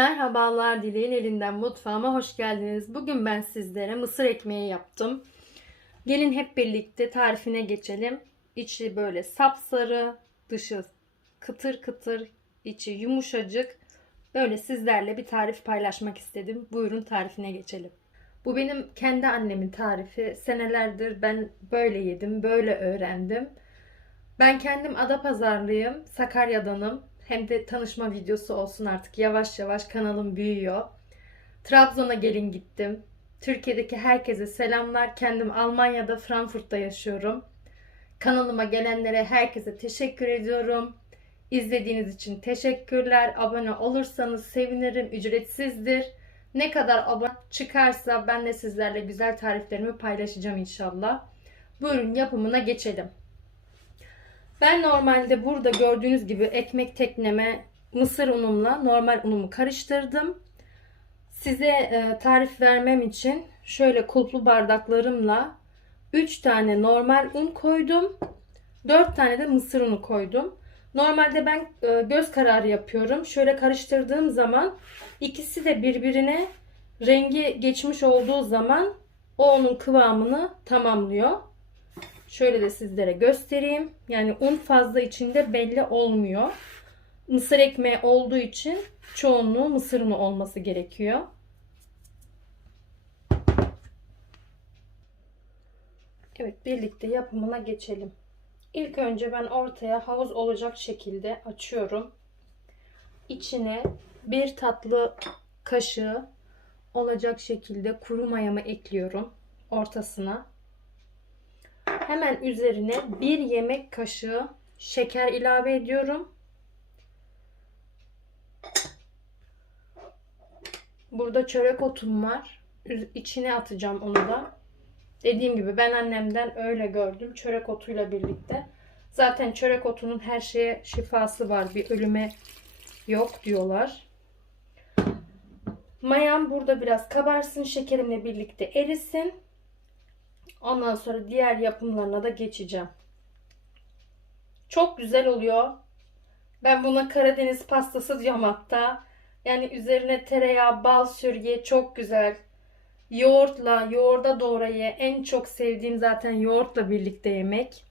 Merhabalar Dileğin elinden mutfağıma hoş geldiniz. Bugün ben sizlere mısır ekmeği yaptım. Gelin hep birlikte tarifine geçelim. İçi böyle sapsarı, dışı kıtır kıtır, içi yumuşacık. Böyle sizlerle bir tarif paylaşmak istedim. Buyurun tarifine geçelim. Bu benim kendi annemin tarifi. Senelerdir ben böyle yedim, böyle öğrendim. Ben kendim Adapazarlıyım, Sakarya'danım. Hem de tanışma videosu olsun artık yavaş yavaş kanalım büyüyor. Trabzon'a gelin gittim. Türkiye'deki herkese selamlar. Kendim Almanya'da Frankfurt'ta yaşıyorum. Kanalıma gelenlere herkese teşekkür ediyorum. İzlediğiniz için teşekkürler. Abone olursanız sevinirim. Ücretsizdir. Ne kadar abone çıkarsa ben de sizlerle güzel tariflerimi paylaşacağım inşallah. Buyurun yapımına geçelim. Ben normalde burada gördüğünüz gibi ekmek tekneme mısır unumla normal unumu karıştırdım. Size e, tarif vermem için şöyle kulplu bardaklarımla 3 tane normal un koydum. 4 tane de mısır unu koydum. Normalde ben e, göz kararı yapıyorum. Şöyle karıştırdığım zaman ikisi de birbirine rengi geçmiş olduğu zaman o onun kıvamını tamamlıyor. Şöyle de sizlere göstereyim. Yani un fazla içinde belli olmuyor. Mısır ekmeği olduğu için çoğunluğu mısır olması gerekiyor. Evet birlikte yapımına geçelim. İlk önce ben ortaya havuz olacak şekilde açıyorum. İçine bir tatlı kaşığı olacak şekilde kuru mayamı ekliyorum ortasına. Hemen üzerine bir yemek kaşığı şeker ilave ediyorum. Burada çörek otum var. İçine atacağım onu da. Dediğim gibi ben annemden öyle gördüm. Çörek otuyla birlikte. Zaten çörek otunun her şeye şifası var. Bir ölüme yok diyorlar. Mayam burada biraz kabarsın. Şekerimle birlikte erisin. Ondan sonra diğer yapımlarına da geçeceğim. Çok güzel oluyor. Ben buna Karadeniz pastası diyorum hatta. Yani üzerine tereyağı, bal sürge çok güzel. Yoğurtla, yoğurda doğrayı en çok sevdiğim zaten yoğurtla birlikte yemek.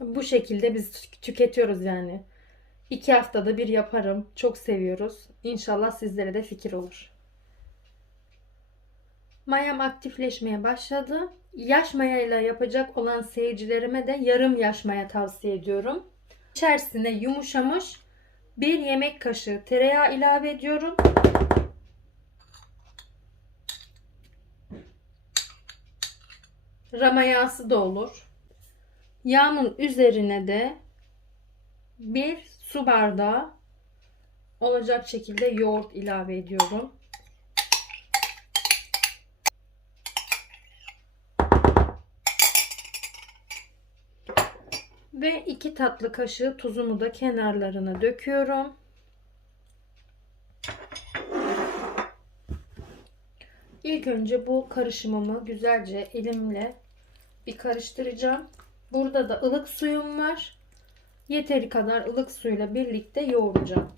Bu şekilde biz tüketiyoruz yani. İki haftada bir yaparım. Çok seviyoruz. İnşallah sizlere de fikir olur. Mayam aktifleşmeye başladı. Yaş mayayla yapacak olan seyircilerime de yarım yaş maya tavsiye ediyorum. İçerisine yumuşamış bir yemek kaşığı tereyağı ilave ediyorum. Rama yağısı da olur. Yağın üzerine de bir su bardağı olacak şekilde yoğurt ilave ediyorum. Ve 2 tatlı kaşığı tuzumu da kenarlarına döküyorum. İlk önce bu karışımımı güzelce elimle bir karıştıracağım. Burada da ılık suyum var. Yeteri kadar ılık suyla birlikte yoğuracağım.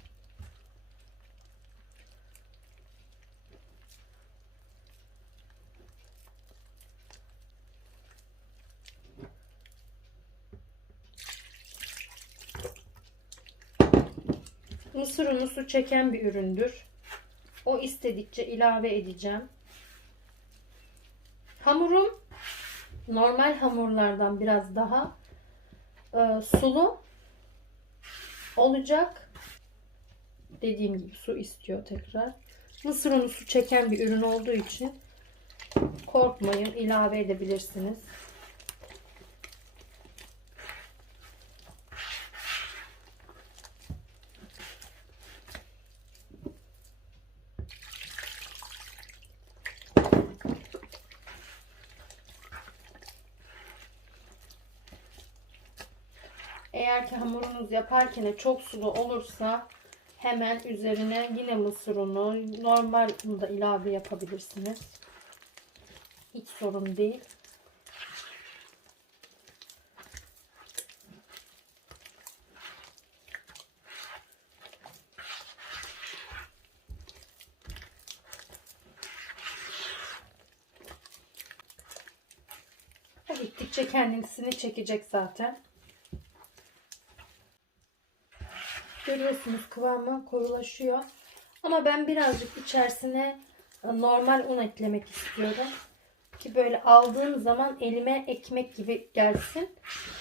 Mısır unu su çeken bir üründür. O istedikçe ilave edeceğim. Hamurum normal hamurlardan biraz daha e, sulu olacak. Dediğim gibi su istiyor tekrar. Mısır unu su çeken bir ürün olduğu için korkmayın ilave edebilirsiniz. Eğer ki hamurunuz yaparken çok sulu olursa hemen üzerine yine mısır unu normal unu da ilave yapabilirsiniz. Hiç sorun değil. Gittikçe kendisini çekecek zaten. Görüyorsunuz kıvamı koyulaşıyor. Ama ben birazcık içerisine e, normal un eklemek istiyorum. Ki böyle aldığım zaman elime ekmek gibi gelsin.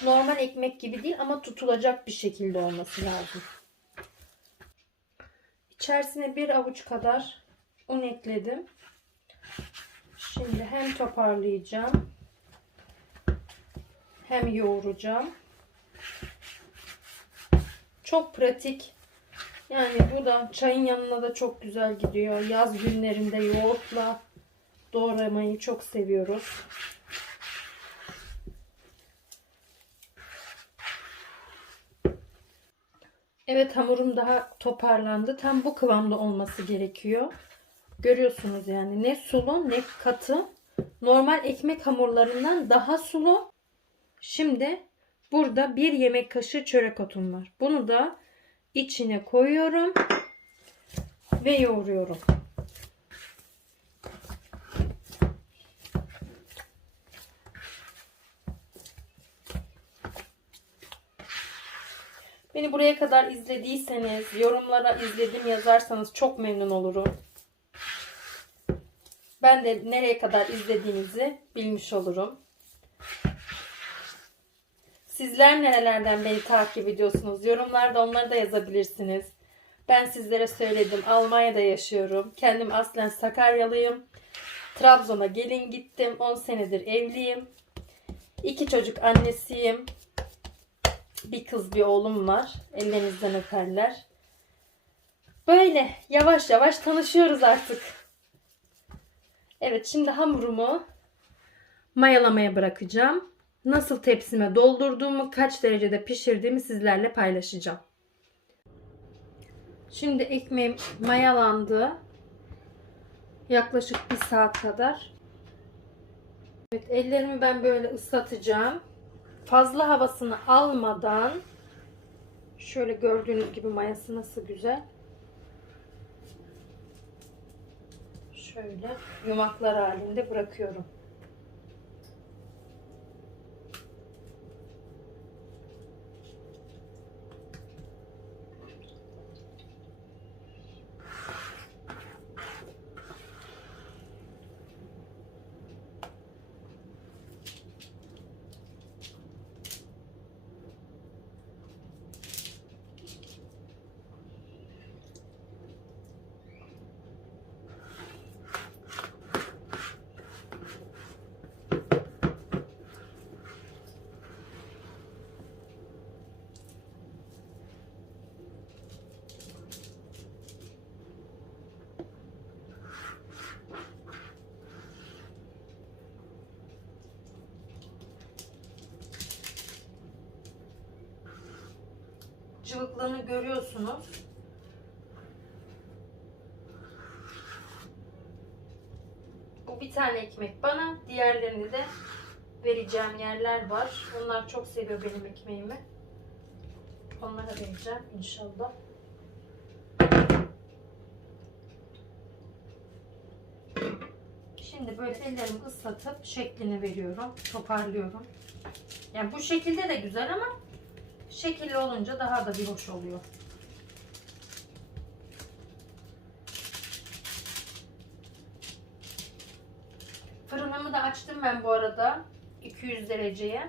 Normal ekmek gibi değil ama tutulacak bir şekilde olması lazım. İçerisine bir avuç kadar un ekledim. Şimdi hem toparlayacağım hem yoğuracağım. Çok pratik. Yani bu da çayın yanına da çok güzel gidiyor. Yaz günlerinde yoğurtla doğramayı çok seviyoruz. Evet hamurum daha toparlandı. Tam bu kıvamda olması gerekiyor. Görüyorsunuz yani ne sulu ne katı. Normal ekmek hamurlarından daha sulu. Şimdi burada bir yemek kaşığı çörek otum var. Bunu da içine koyuyorum ve yoğuruyorum. Beni buraya kadar izlediyseniz, yorumlara izledim yazarsanız çok memnun olurum. Ben de nereye kadar izlediğinizi bilmiş olurum. Sizler nerelerden beni takip ediyorsunuz? Yorumlarda onları da yazabilirsiniz. Ben sizlere söyledim. Almanya'da yaşıyorum. Kendim aslen Sakaryalıyım. Trabzon'a gelin gittim. 10 senedir evliyim. İki çocuk annesiyim. Bir kız bir oğlum var. Ellerinizden öperler. Böyle yavaş yavaş tanışıyoruz artık. Evet şimdi hamurumu mayalamaya bırakacağım. Nasıl tepsime doldurduğumu, kaç derecede pişirdiğimi sizlerle paylaşacağım. Şimdi ekmeğim mayalandı. Yaklaşık bir saat kadar. Evet ellerimi ben böyle ıslatacağım. Fazla havasını almadan şöyle gördüğünüz gibi mayası nasıl güzel. Şöyle yumaklar halinde bırakıyorum. Cıvıklığını görüyorsunuz. Bu bir tane ekmek bana. Diğerlerini de vereceğim yerler var. Onlar çok seviyor benim ekmeğimi. Onlara vereceğim inşallah. Şimdi böyle ellerimi ıslatıp şeklini veriyorum. Toparlıyorum. Yani bu şekilde de güzel ama Şekilli olunca daha da bir hoş oluyor. Fırınımı da açtım ben bu arada. 200 dereceye.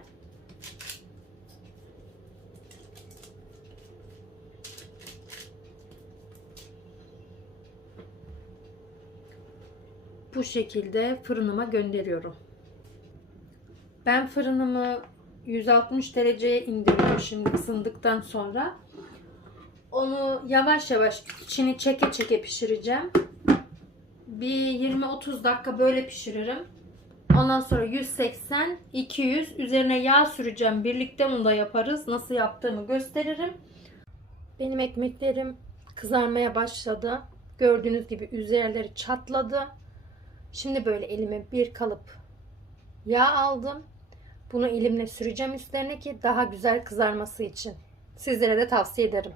Bu şekilde fırınıma gönderiyorum. Ben fırınımı 160 dereceye indiriyorum şimdi ısındıktan sonra. Onu yavaş yavaş içini çeke çeke pişireceğim. Bir 20-30 dakika böyle pişiririm. Ondan sonra 180, 200 üzerine yağ süreceğim. Birlikte bunu da yaparız. Nasıl yaptığımı gösteririm. Benim ekmeklerim kızarmaya başladı. Gördüğünüz gibi üzerleri çatladı. Şimdi böyle elime bir kalıp yağ aldım. Bunu elimle süreceğim üstlerine ki daha güzel kızarması için. Sizlere de tavsiye ederim.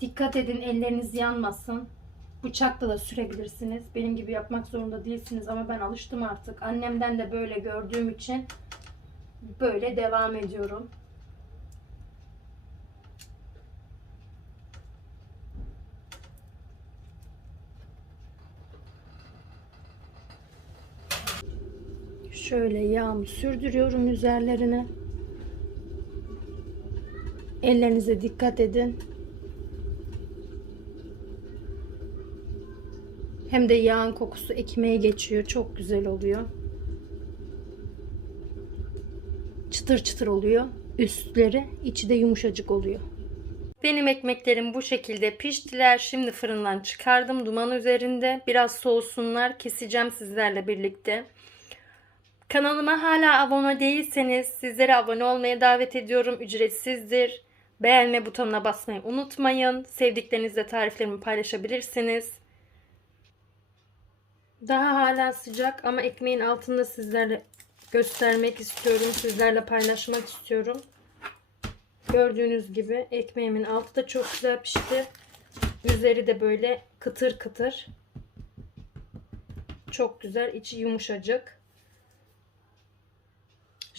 Dikkat edin elleriniz yanmasın. Bıçakla da sürebilirsiniz. Benim gibi yapmak zorunda değilsiniz ama ben alıştım artık. Annemden de böyle gördüğüm için böyle devam ediyorum. Şöyle yağımı sürdürüyorum üzerlerine. Ellerinize dikkat edin. Hem de yağın kokusu ekmeğe geçiyor. Çok güzel oluyor. Çıtır çıtır oluyor. Üstleri, içi de yumuşacık oluyor. Benim ekmeklerim bu şekilde piştiler. Şimdi fırından çıkardım duman üzerinde. Biraz soğusunlar. Keseceğim sizlerle birlikte. Kanalıma hala abone değilseniz sizlere abone olmaya davet ediyorum. Ücretsizdir. Beğenme butonuna basmayı unutmayın. Sevdiklerinizle tariflerimi paylaşabilirsiniz. Daha hala sıcak ama ekmeğin altında sizlerle göstermek istiyorum. Sizlerle paylaşmak istiyorum. Gördüğünüz gibi ekmeğimin altı da çok güzel pişti. Üzeri de böyle kıtır kıtır. Çok güzel. içi yumuşacık.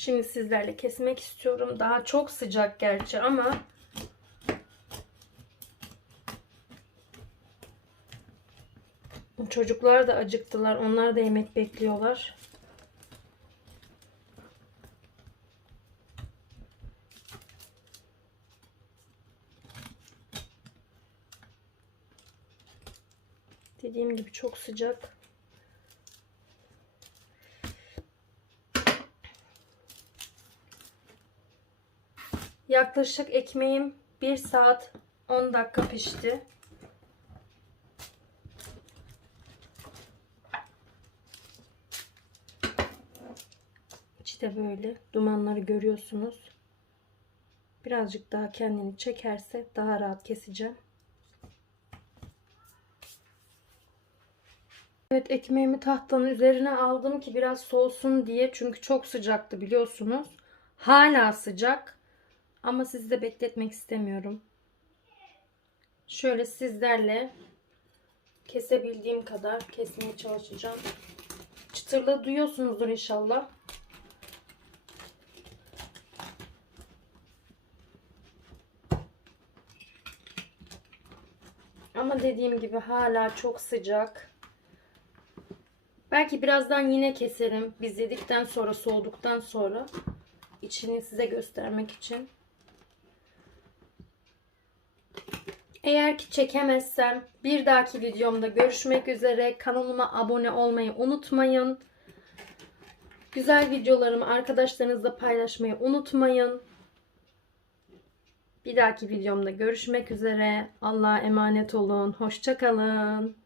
Şimdi sizlerle kesmek istiyorum. Daha çok sıcak gerçi ama çocuklar da acıktılar. Onlar da yemek bekliyorlar. Dediğim gibi çok sıcak. Yaklaşık ekmeğim 1 saat 10 dakika pişti. De böyle dumanları görüyorsunuz. Birazcık daha kendini çekerse daha rahat keseceğim. Evet ekmeğimi tahtanın üzerine aldım ki biraz soğusun diye. Çünkü çok sıcaktı biliyorsunuz. Hala sıcak. Ama sizi de bekletmek istemiyorum. Şöyle sizlerle kesebildiğim kadar kesmeye çalışacağım. Çıtırlığı duyuyorsunuzdur inşallah. Ama dediğim gibi hala çok sıcak. Belki birazdan yine keserim. Biz yedikten sonra soğuduktan sonra içini size göstermek için. Eğer ki çekemezsem bir dahaki videomda görüşmek üzere. Kanalıma abone olmayı unutmayın. Güzel videolarımı arkadaşlarınızla paylaşmayı unutmayın. Bir dahaki videomda görüşmek üzere. Allah'a emanet olun. Hoşçakalın.